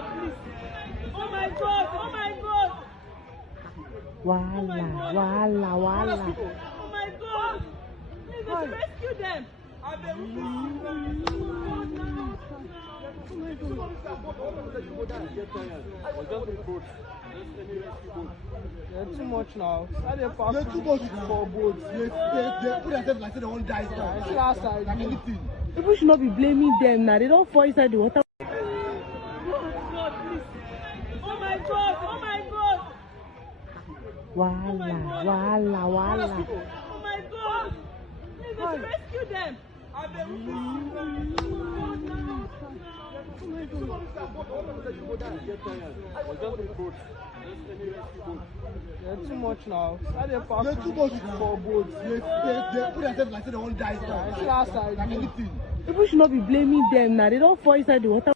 God, please. Oh my God, oh my God. Wala. Oh my God. Please, they should rescue them. They're too much now. They're too much for boats. They put themselves like they won't die. It's last side. Like anything. People should not be blaming them now. They don't fall inside the water. Oh God, please. Oh my God, oh my God. Wala. Oh my God. Please, they should rescue them. They're too much now. They're too much for boats. They put themselves like they won't die. It's last side. Like anything. People should not be blaming them now. They don't fall inside the water.